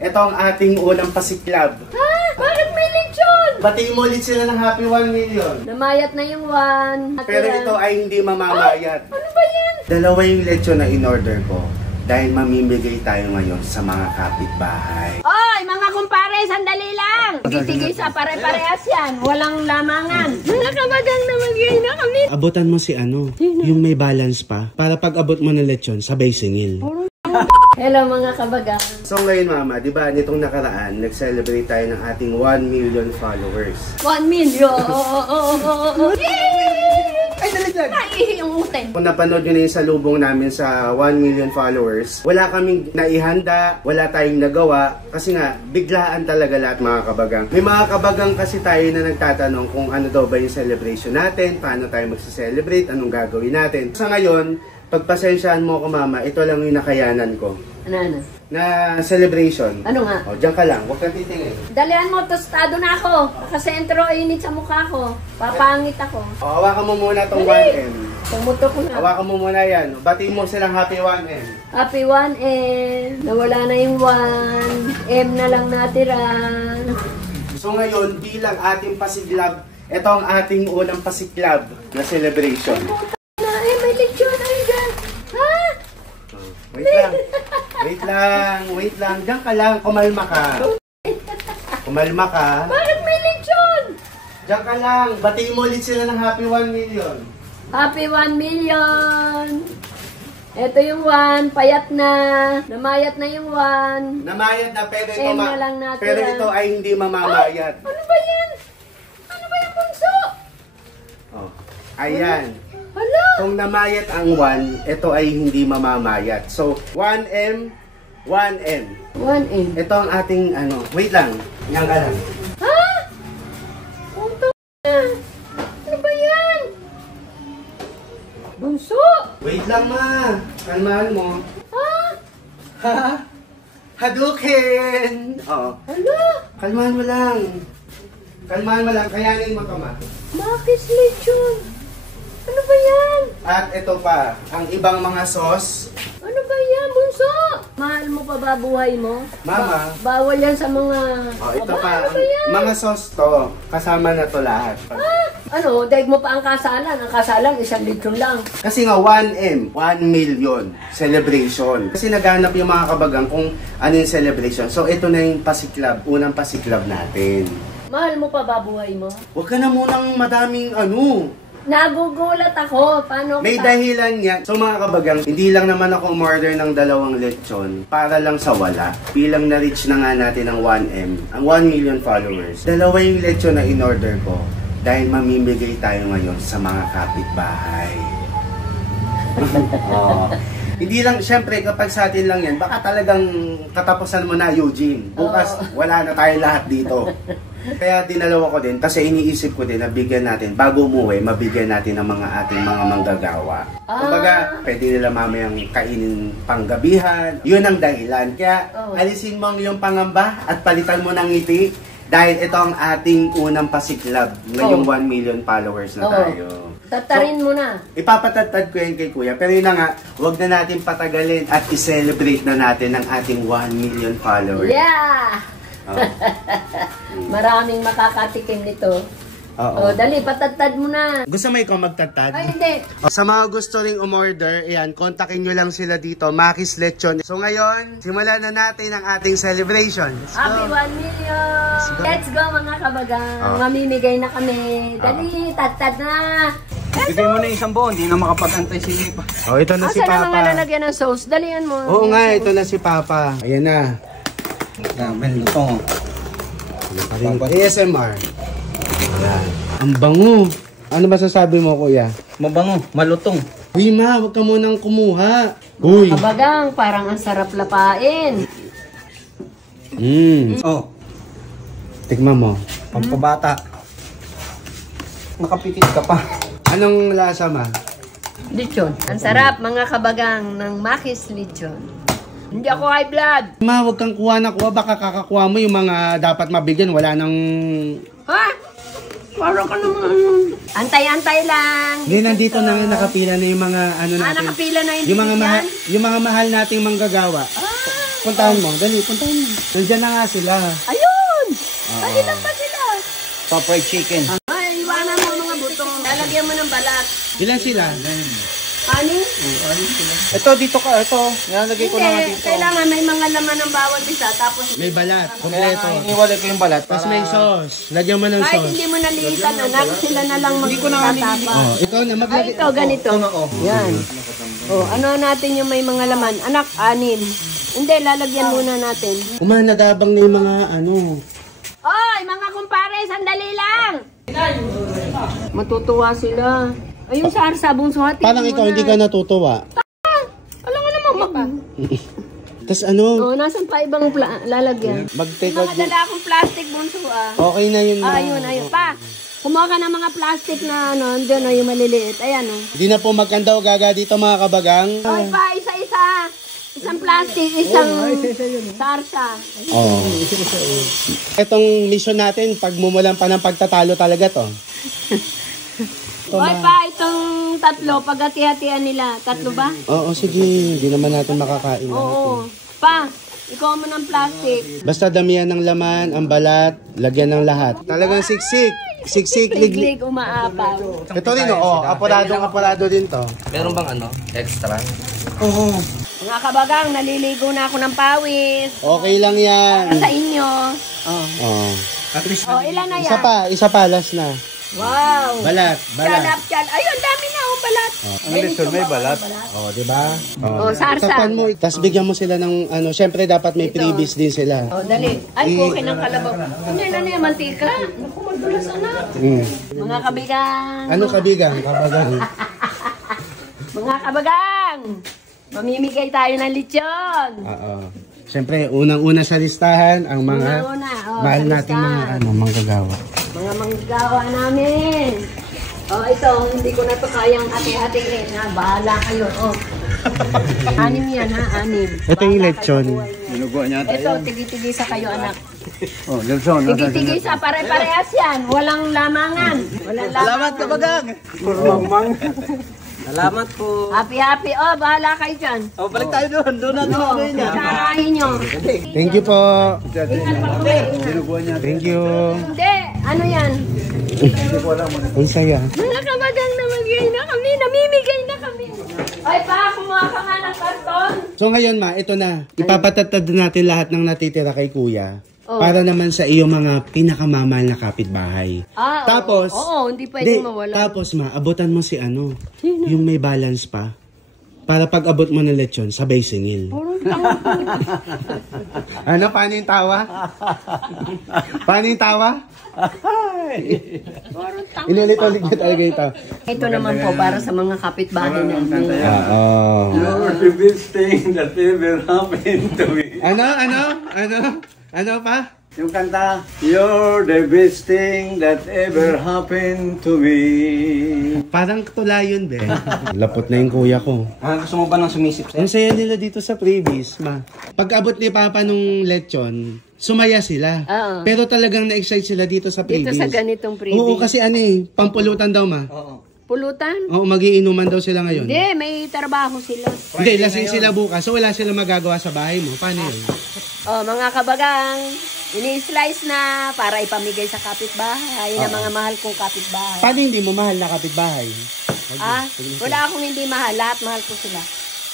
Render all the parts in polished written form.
Ito ang ating unang pasiklab. Ha? Bakit may lechon? Batiin mo ulit sila ng happy 1 million. Namayat na yung 1. Pero ito ay hindi mamamayat. Ano ba yan? Dalawa yung lechon na in-order ko. Dahil mamimigay tayo ngayon sa mga kapitbahay. Oy, mga kumpare, sandali lang. Titigay sa pare-parehas yan. Walang lamangan. Mga kabagang namagay na kami. Abutan mo si yung may balance pa. Para pag abot mo ng lechon, sabay singil. Hello mga kabagang. So ngayon mama, di ba nitong nakaraan, nag-celebrate tayo ng ating 1 million followers. 1 million! Yay! Ay, dali-dali! Naihi yung uten. Kung napanood nyo na yung salubong namin sa 1 million followers, wala kaming naihanda, wala tayong nagawa, kasi nga, biglaan talaga lahat mga kabagang. May mga kabagang kasi tayo na nagtatanong kung ano daw ba yung celebration natin, paano tayo magsa-celebrate, anong gagawin natin. Sa ngayon, pagpasensyahan mo ko mama, ito lang yung nakayanan ko. Ano? Na celebration. Ano nga? O, diyan ka lang, huwag kang titingin. Dalihan mo, tostado na ako. Nakasentro, init sa mukha ko. Papangit ako. O, hawakan mo muna tong 1M. Tumuto ko na. Hawakan mo muna yan. Batiin mo silang happy 1M. Happy 1M. Nawala na yung 1. M na lang natira. So ngayon, bilang ating pasiklab, ito ang ating unang pasiklab na celebration. May lechon. Ay, dyan. Ha? Wait lang. Wait lang. Diyan ka lang. Kumalma ka. Kumalma ka. Bakit may lechon? Diyan ka lang. Batiin mo ulit sila ng happy 1 million. Happy 1 million. Ito yung 1. Payat na. Namayat na yung 1. Namayat na pero ito, na lang natin. pero ito ay hindi mamamayat. Ano ba yan? Ano ba yung bunso? Oh. Ayan. Hala. Kung namayat ang 1, ito ay hindi mamamayat. So, 1M, 1M. 1M. Ito ang ating wait lang. Yan ka lang. Ha? Punto na. Ano ba yan? Bunso? Wait lang ma. Kalmahan mo. Ha? Ha? Hadukin! Oo. Hala. Kalmahan mo lang. Kalmahan mo lang. Kayanin mo to ma. Makis lechon. Ano ba yan? At ito pa, ang ibang mga sauce. Ano ba yan, bunso? Mahal mo pa ba buhay mo? Mama. Bawal yan sa mga... Oh, ito Aba, pa, ano ba yan? mga sauce to. Kasama na to lahat. Ano, daig mo pa ang kasalan. Ang kasalan, 1 litron lang. Kasi nga 1M, 1 million celebration. Kasi naghanap yung mga kabagang kung ano yung celebration. So ito na yung pasiklab, unang pasiklab natin. Mahal mo pa ba buhay mo? Huwag ka na munang madaming Nagugulat ako. Paano May ka? dahilan yan. So mga kabagang, hindi lang naman ako umorder ng 2 lechon para lang sa wala. Bilang na-reach na nga natin ang 1M, ang 1 million followers. 2 yung lechon na in-order ko dahil mamimigay tayo ngayon sa mga kapitbahay. Hindi lang, syempre kapag sa atin lang yan, baka talagang katapusan mo na Eugene. Bukas, wala na tayo lahat dito. Kaya dinalawa ko din kasi iniisip ko din na bigyan natin, bago umuwi, mabigyan natin ng mga ating mga manggagawa. Kumbaga, pwede nila mamayang kainin panggabihan. Yun ang dahilan. Kaya alisin mo ang iyong pangamba at palitan mo ng ngiti dahil ito ang ating unang pasiklab ngayong 1 million followers na tayo. Tatarin mo na. Ipapatatad ko yan kay Kuya. Pero yun na nga, huwag na natin patagalin at i-celebrate na natin ang ating 1 million followers. Yeah! Maraming makakatikim nito. Oo. Dali, patatad mo na. Gusto mo ikaw magtatad? Ay, hindi. Sa mga gusto ring umorder, ayan, kontakin nyo lang sila dito, Makis Lechon. So ngayon, simulan na natin ang ating celebration. Happy 1 million! Let's go mga kabagang. Mamimigay na kami. Dali, tatad na. Bigay mo na isang buo, hindi na makapag-antay si Papa. Oh, ito na si Asa na Papa. nga lalagyan ng sauce? Dalihan mo. Oo nga, ito na si Papa. Ayan na. Yan, lutong. ASMR. Ayan. Ang bango. Ano ba sasabi mo, Kuya? Mabango, malutong. Uy, ma, huwag ka munang kumuha. Uy. Kabagang, parang ang sarap lapain. Oh, Tikman mo. pampabata. Nakapikit ka pa. Anong lasa, ma? Lechon. Ang sarap mga kabagang ng Makis Lechon. Hindi ako high blood. Ma, huwag kang kuha na kuha. Baka kakakuha mo yung mga dapat mabigyan. Wala nang... Ha? Parang ka naman. Antay-antay lang. Hindi, nandito na nakapila na yung mga ano natin. Nakapila na yung yung mga bibigyan? yung mga mahal nating manggagawa. Puntahan mo. Dali, puntahan mo. Nandiyan na nga sila. Ayun! Dali lang pa sila. Fried chicken. Ay, iwanan mo mga buto. Lalagyan mo ng balat. Ilan sila? Ani? Ito, dito ka. Ito. Nalagay ko na nga Hindi, dito. kailangan may mga laman ng bawat isa. Tapos, May balat. Kaya Kompleto. iniwalay ko yung balat. Tapos may sauce. Lagyan mo ng kahit sauce. hindi mo nalitan, anak, sila na lang magtatapa. Oh, ikaw na Ay, maglagay. ito, ganito. Yan. Oh, ano natin yung may mga laman? Anak, 6. Hindi, lalagyan muna natin. Umanagabang na yung mga ano. Oy, mga kumpare, sandali lang! Matutuwa sila. Ay, yung sa arsabong suhati. Parang ikaw hindi ka natutuwa. Alam nga naman, mapa. Tapos ano? Oh, nasan pa ibang lalagyan? Mag-take Mga out. dala akong plastic, bunso ah. Okay na yun. Ayun, ayun. Pa, kumuha ka ng mga plastic na ano, andun, yung maliliit. Ayan, oh. Hindi na po magkandaw gaga dito mga kabagang. Oy, pa, isa-isa. Isang plastic, isang sarsa. Oh. Itong mission natin, pagmumulan pa ng pagtatalo talaga to. Oy, pa, itong tatlo, paghati-hatian nila. Tatlo ba? Oo, sige. Hindi naman natin makakain. Oo. Pa, ikaw mo ng plastic. Basta damihan ng laman, ang balat, lagyan ng lahat. Talagang siksik. Siksik, liglig. Liglig, umaapaw. Ito rin, oh. Apurado din to. Meron bang ano? Extra? Oo. Mga kabagang, naliligo na ako ng pawis. Okay lang yan. Sa inyo. Oh. At least Oh, ilan na yan? Isa pa, last na. Wow. Balat. Chalap. Ayun, dami na akong balat. May balat. Oh, di ba? Oh, sarsa. Tapan mo, tapos bigyan mo sila ng ano, syempre dapat may freebies din sila. Oh, dali. Ay, okay ng kalabaw. Ano yan, mantika? Naku, madulas anak. Mga kabigang. Ano kabigang? Kabagang. Mga kabagang. Mamimigay tayo ng lechon. Oo. Siyempre, unang-una sa listahan, ang mga Una-una, oh, mahal sa nating mga listahan. manggagawa. Mga manggagawa namin. Oh, ito, hindi ko na to kayang hati-hatiin ha. Bahala kayo. Oh. 6 yan ha, 6. Ito yung lechon. Minuguan niya Ito, tigi-tigi sa kayo anak. Oh, Nelson. Tigi-tigi sa pare-parehas yan. Walang lamangan. Walang lamangan. Salamat kabagang! Salamat po. Happy. Oh, bahala kayo dyan. Oh, balik tayo doon. Doon natin Oh, ano niya. sarahin nyo. Thank you po. Ingat pa kami. Ingat. Minuguan niya. Thank you. Hindi, ano yan? Ang saya. Mga kabagang namigay na kami. Namimigay na kami. Ay pa, kumuha ka nga ng karton. So ngayon ma, ito na. Ipapatatad natin lahat ng natitira kay kuya. Oh. Para naman sa iyong mga pinakamamahal na kapitbahay. Ah, Tapos, oo, hindi pwedeng mawala. Tapos ma, abutan mo si ano, yung may balance pa. Para pag abot mo ng lechon, sabay singil. Ano, paano yung tawa? Paano yung tawa? Inulit-ulit niya talaga yung tawa. Ito naman po para sa mga kapitbahay namin. Oo. You're the best thing that ever happened to me. Ano pa? Yung kanta. You're the best thing that ever happened to me. Parang tula yun, be. Lapot na yung kuya ko. Ah, gusto mo ba nang sumisip sa'yo? Ang saya nila dito sa freebies, ma. Pag abot ni Papa nung lechon, sumaya sila. Oo. Pero talagang na-excite sila dito sa Dito freebies. sa ganitong freebie. Oo, kasi ano eh, pampulutan daw, ma. Oo. Pulutan? Oo, magiinuman daw sila ngayon. Hindi, may trabaho sila. Hindi, lasing sila bukas. So wala sila magagawa sa bahay mo. Paano yun? Oh, mga kabagang, ini-slice na para ipamigay sa kapitbahay na mga mahal kong kapitbahay. Paano hindi mo mahal na kapitbahay? Ah, wala akong hindi mahal. Lahat mahal ko sila.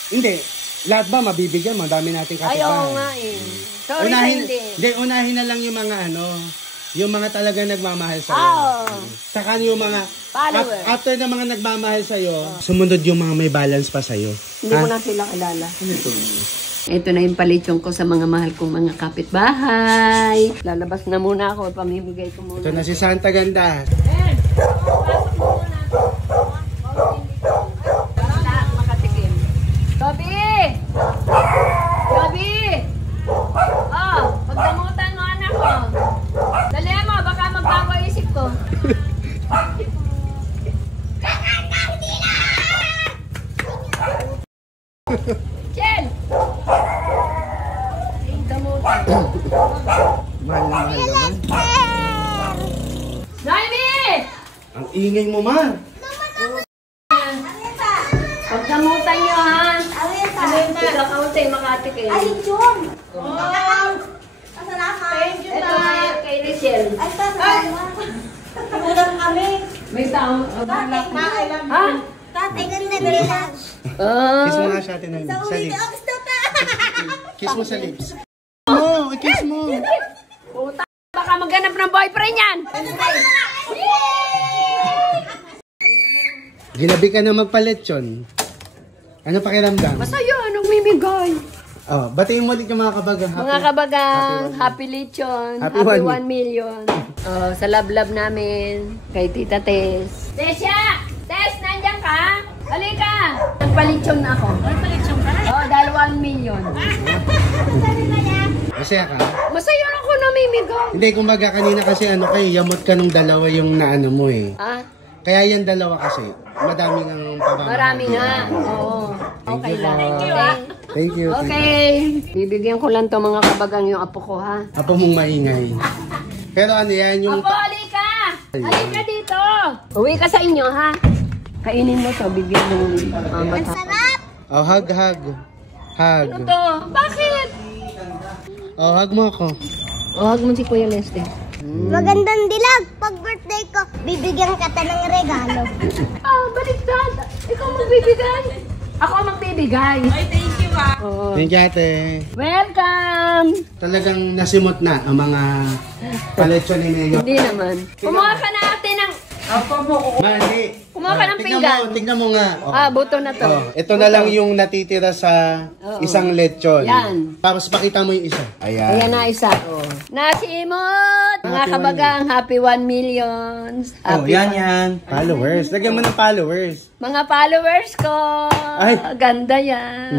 Hindi. Lahat ba mabibigyan mo? Dami nating Ay, oo kapitbahay. nga eh. Sorry sa hindi. Unahin na lang yung mga ano, yung mga talagang nagmamahal sa'yo. Oo. Saka yung mga, Follower. after na mga nagmamahal sa'yo, sumunod yung mga may balance pa sa'yo. Hindi ko na sila kilala. Ito na yung palitsyon ko sa mga mahal kong mga kapitbahay. Lalabas na muna ako. Pamimigay ko muna. Ito na si Santa Ganda. Lahat makatikim. Toby! Toby! Oh, pagdamutan mo anak ko. Dali mo, baka magbago isip ko. Chel! Damutan. Mahal na mahal naman. Noemi! Ang ingay mo, ma. Pagdamutan nyo ha. Ikaw kaunti makatikim. Ay, John! Thank you, Ito Tay. kay Rachel. Kulang kami. May tao. Ha? Tatay, ganda nila. Kiss mo nga siya, Ate Noemi. Sa lips. Kiss mo sa lips. No, kiss mo. Puta, baka maghanap ng boyfriend yan. Ginabi ka na magpaletsyon. Ano pakiramdam? Masaya, nagmimigay. Oh, batiin mo ulit yung mga kabagang. Mga kabagang, happy lechon, Happy happy 1 1 million. Oh, sa love-love namin, kay Tita Tess. Tesha! Tess, nandiyan ka? Halika! Nagpalechon na ako. Nagpalechon ka? Oh, dahil 1 million. Masaya ka? Masaya ako namimigay. Hindi, kumbaga kanina kasi ano kayo, yamot ka nung dalawa yung naano mo eh. Ah, Kaya yan dalawa kasi, madaming ang pamamahal. marami nga. Oo. Okay lang. Thank you. Okay. Bibigyan ko lang to mga kabagang yung apo ko, ha? Apo mong maingay. Pero ano yan, yung... Apo, halika! Halika dito! Uwi ka sa inyo, ha? Kainin mo to, bigyan mo ng bata. Oh, hug. Ano Hug. to? Bakit? Oh, hug mo ako. Oh, hug mo si Kuya Lester. Magandang dilag. Pag birthday ko, bibigyan kita ng regalo. Ah, baliktad. Ikaw magbibigay. Ako ang magbibigay. Ay, thank you, ha. Oh. Thank you, ate. Welcome! Talagang nasimot na ang mga paletsyon ni Mayo. Hindi naman. Kumuha ka na ate ng... Mali. Kumuha ka ng pinggan. Tingnan mo nga. Oh. Ah, buto na to. Oh, ito na lang yung natitira sa Oo. isang lechon. Yan. Tapos pakita mo yung isa. Ayan na isa. Oh. Nasimot! Mga Happy kabagang, happy 1 million. Oh, yan. Followers. Lagyan mo ng followers. Mga followers ko. Ay. Ganda yan.